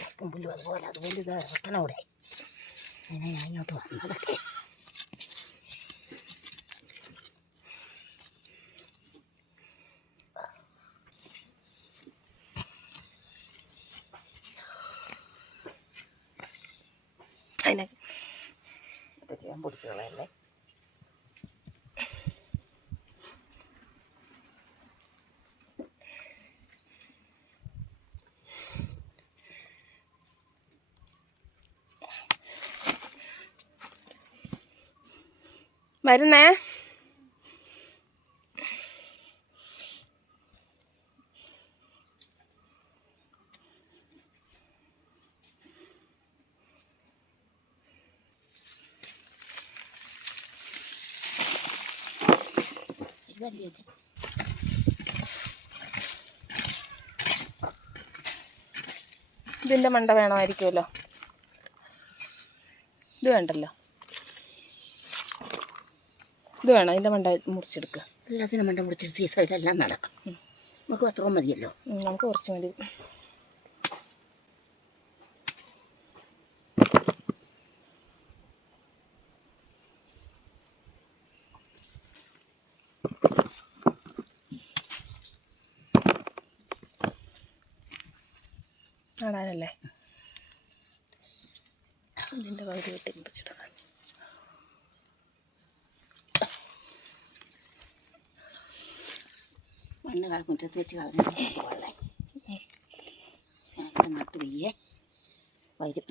ചപ്പും പുല്ലും അതുപോലെ അതുപോലെ ഇത് ഇറക്കണം ഇവിടെ അങ്ങനെ ഞാൻ ഇങ്ങോട്ട് വന്നതൊക്കെ. അതിനെ ഇത് ചെയ്യാൻ വരുന്നേ. ഇതിന്റെ മണ്ട വേണമായിരിക്കുമല്ലോ. ഇത് വേണ്ടല്ലോ. ഇത് വേണം. അതിന്റെ മണ്ട മുറിച്ചെടുക്കുക എല്ലാത്തിനും മണ്ട മുറിച്ചെടുത്ത് ഈ സൈഡെല്ലാം നടക്കും നമുക്ക് അത്രയും മതിയല്ലോ. നമുക്ക് കുറച്ച് മതി. നടാനല്ലേ? ഇതിന്റെ പകുതി വെട്ടി മുറിച്ചെടുക്കാം. മണ്ണ് മുറ്റത്ത് വെച്ച് കളഞ്ഞിട്ട് വെള്ളം നട്ട് വെയ്യേ വരും.